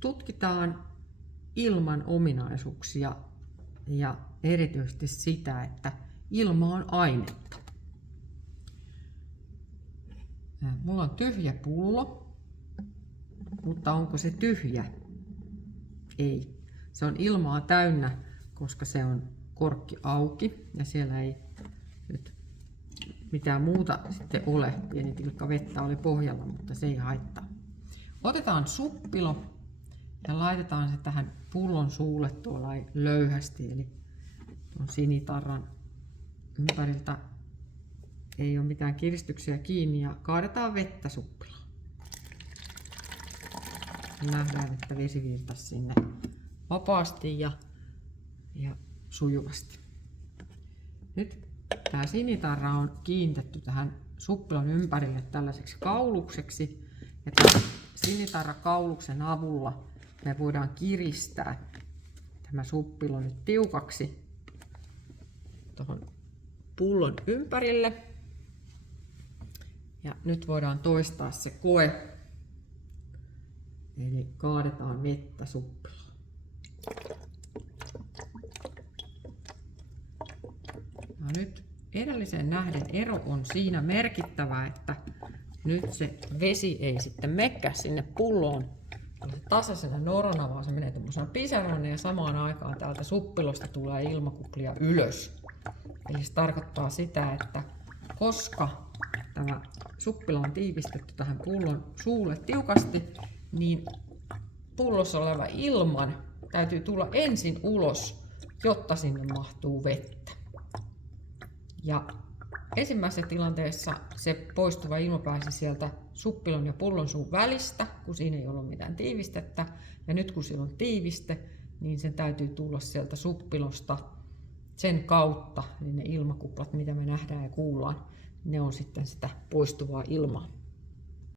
tutkitaan ilman ominaisuuksia ja erityisesti sitä, että ilma on ainetta. Mulla on tyhjä pullo, mutta onko se tyhjä? Ei. Se on ilmaa täynnä, koska se on korkki auki ja siellä ei nyt mitään muuta sitten ole. Pieni tilkka vettä oli pohjalla, mutta se ei haittaa. Otetaan suppilo ja laitetaan se tähän pullon suulle tuolla löyhästi, eli tuon sinitarran ympäriltä ei ole mitään kiristyksiä kiinni ja kaadetaan vettä suppiloon. Nähdään, että vesi virtasi sinne vapaasti ja sujuvasti. Nyt tämä sinitarra on kiinnitetty tähän suppilon ympärille tällaiseksi kaulukseksi. Ja tämän sinitarrakauluksen avulla me voidaan kiristää tämä suppilo nyt tiukaksi tuohon pullon ympärille. Ja nyt voidaan toistaa se koe. Eli kaadetaan vettä suppiloon. Ja nyt edelliseen nähden ero on siinä merkittävä, että nyt se vesi ei sitten mekkää sinne pulloon tasaisena norona, vaan se menee tuollaisena pisarana ja samaan aikaan täältä suppilosta tulee ilmakuplia ylös. Eli se tarkoittaa sitä, että koska tämä suppilo on tiivistetty tähän pullon suulle tiukasti, niin pullossa oleva ilman täytyy tulla ensin ulos, jotta sinne mahtuu vettä. Ja ensimmäisessä tilanteessa se poistuva ilma pääsi sieltä suppilon ja pullon suun välistä, kun siinä ei ollut mitään tiivistettä. Ja nyt kun siellä on tiiviste, niin sen täytyy tulla sieltä suppilosta sen kautta, niin ne ilmakuplat, mitä me nähdään ja kuullaan, ne on sitten sitä poistuvaa ilmaa.